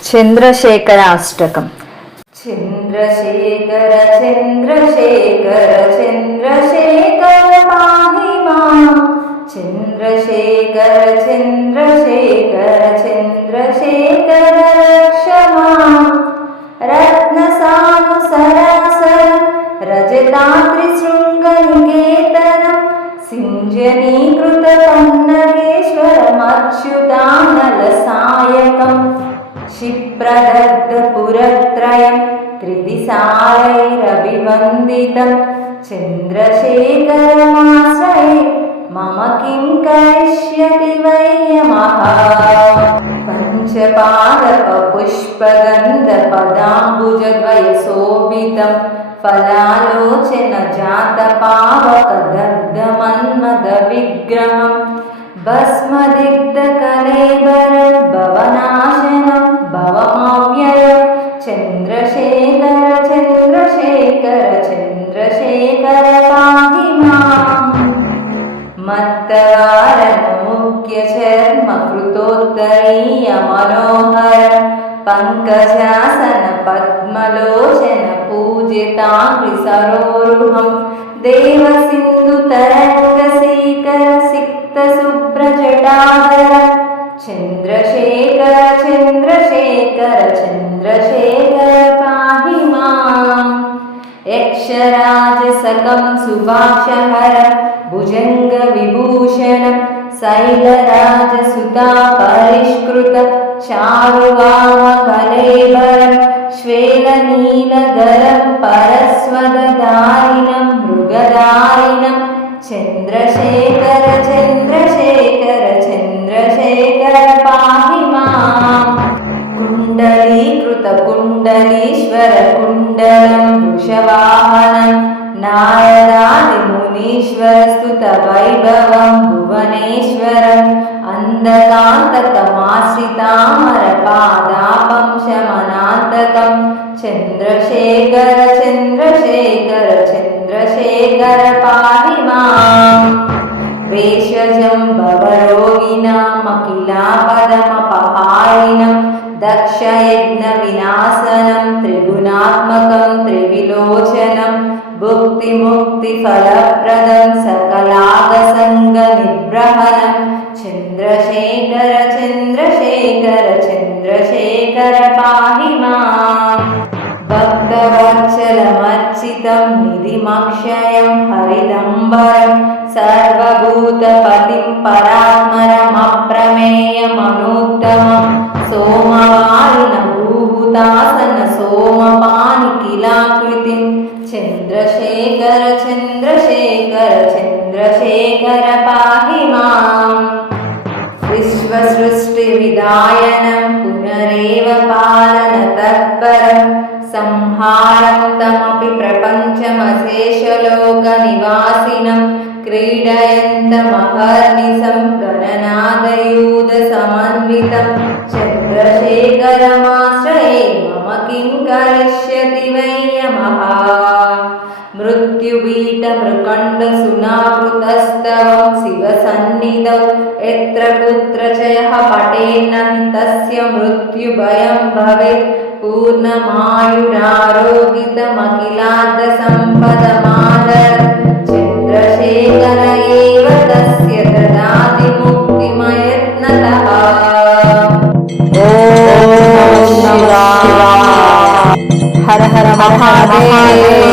చంద్రశేఖరాష్టకం. చంద్రశేఖర చంద్రశేఖర చంద్రశేఖర పాహి మాం. చంద్రశేఖర చంద్రశేఖర చంద్రశేఖర రక్ష మాం. రత్నసాను సరాసర రజతాద్రిశృంగనికేతనం సింజనీకృత పన్నగేశ్వరమచ్యుతానల సాయకం. क्षिप्रदग्धपुरत्रयं त्रिदिशालैरभिवन्दितं चन्द्रशेखरमाश्रये मम किं करिष्यति वै यमः. पञ्चपादपपुष्पगन्धपदाम्बुजद्वयशोभितं फलालोचनजातपावकदग्धमन्मदविग्रहं भस्मदिग्धकलेबरं भवनाशनं भवमव्ययं. चन्द्रशेखर चन्द्रशेखर चन्द्रशेखर पाहि माम्. मत्तवारणमुख्यचर्मकृतोत्तरीयमनोहर पङ्कजासन पद्मलोचन पूजिताङ्घ्रिसरोरुहं देवसिन्धुतरङ्गसीकर सिक्तशुभ्रजटाधर. चन्द्रशेखर चन्द्रशेखर चन्द्रशेखर पाहि माम्. यक्षराजसकं सुभाषहर भुजङ्गविभूषणं शैलराजसुता परिष्कृत चारुवामकलेबरं श्वेलनीलगरं परस्वदधारिणं मृगधारिणं. चन्द्रशेखर चन्द्रशेखर चन्द्रशेखर पाहि माम्. कुण्डलीकृतकुण्डलीश्वर कुण्डलं वृषवाहनं नारदादिमुनीश्वरस्तुतवैभवं भुवनेश्वरम् अन्धकान्तकमाश्रितामरपादापं शमनान्तकं. चन्द्रशेखर चन्द्रशेखर चन्द्रशेखर पाहि माम्. भेषजं भवरोगिणामखिलापदमपहारिणं दक्षयज्ञविनाशनं त्रिगुणात्मकं त्रिविलोचनं भुक्तिमुक्तिफलप्रदं सकलागसङ्गनिब्रहणं. चन्द्रशेखर चन्द्रशेखर चन्द्रशेखर पाहि माम्. भक्तवत्सलमर्चितं निधिमक्षयं हरिदम्बरं सर्वभूतपतिं परात्मरमप्रमेयमनूत्तमं सोमवारिणभूहुतासन सोमपानिकिलाकृतिं. चन्द्रशेखर चन्द्रशेखर चन्द्रशेखर पाहि माम्. विश्वसृष्टिविधायनं पुनरेव पालनतत्परं संहारन्तमपि प्रपञ्चमशेषलोकनिवासिनं क्रीडयन्तमहर्निशं गणनादयूधसमन्वितं. चन्द्रशेखरमाश्रये मम किं करिष्यति वै यमः. मृत्युपीठमृकण्डसुनावृतस्तवं शिवसन्निधौ यत्र कुत्र च यः पठेन्न तस्य मृत्युभयं भवेत्. पूर्णमायुरारोगितमखिलार्थसम्पदमादर. चन्द्रशेखर एव तस्य ददाति मुक्तिमयत्नतः. हर हर महादेव.